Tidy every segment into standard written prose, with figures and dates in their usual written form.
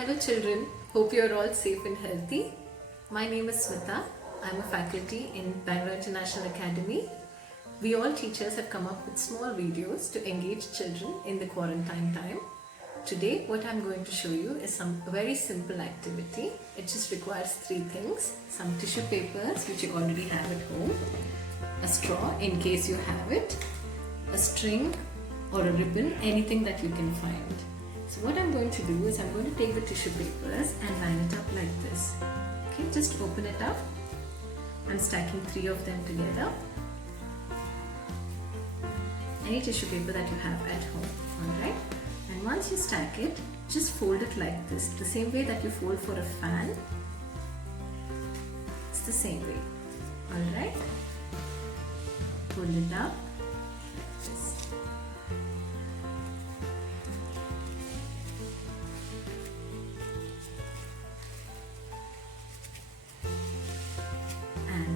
Hello children, hope you are all safe and healthy. My name is Smita. I am a faculty in Bangalore International Academy. We all teachers have come up with small videos to engage children in the quarantine time. Today what I am going to show you is some very simple activity. It just requires three things: some tissue papers which you already have at home, a straw in case you have it, a string or a ribbon, anything that you can find. So what I'm going to do is I'm going to take the tissue papers and line it up like this. Okay, just open it up. I'm stacking 3 of them together. Any tissue paper that you have at home, alright? And once you stack it, just fold it like this, the same way that you fold for a fan. It's the same way, alright? Fold it up.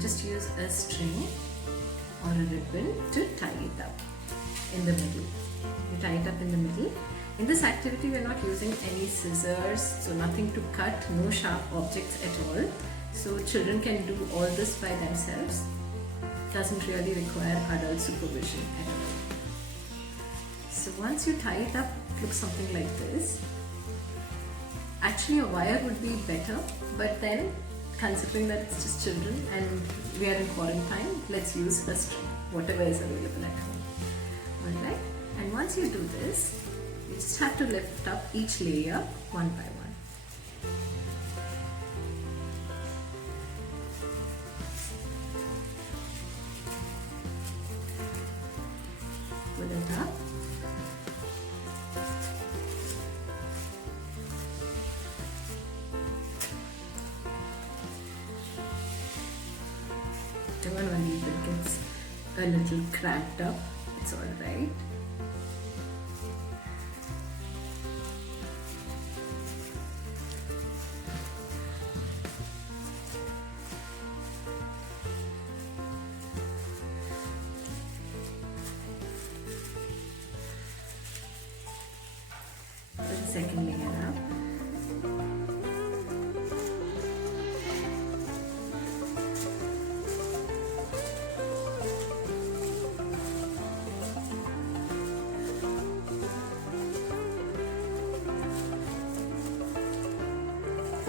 Just use a string or a ribbon to tie it up in the middle. You tie it up in the middle. In this activity we are not using any scissors, so nothing to cut, no sharp objects at all. So children can do all this by themselves. Doesn't really require adult supervision at all. So once you tie it up, it looks something like this. Actually a wire would be better, but then considering that it's just children and we are in quarantine, let's use a string, whatever is available at home. Alright, and once you do this, you just have to lift up each layer one by one. Pull it up. Don't worry if it gets a little cracked up, it's alright. Put the second layer up.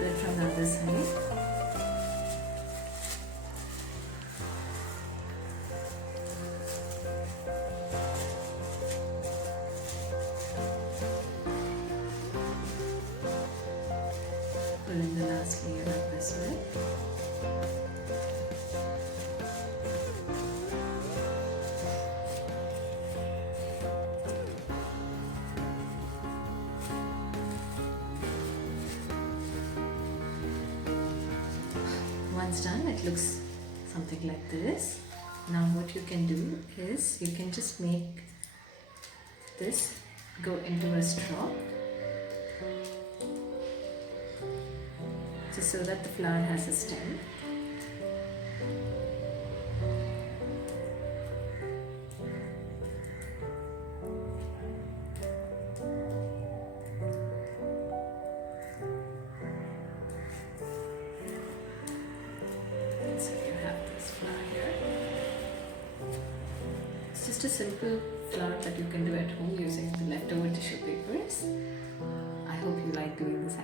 From the other side. Pull in the last layer up as well. Once done, it looks something like this. Now what you can do is you can just make this go into a straw, just so that the flower has a stem. It's just a simple flower that you can do at home using the leftover tissue papers. I hope you like doing this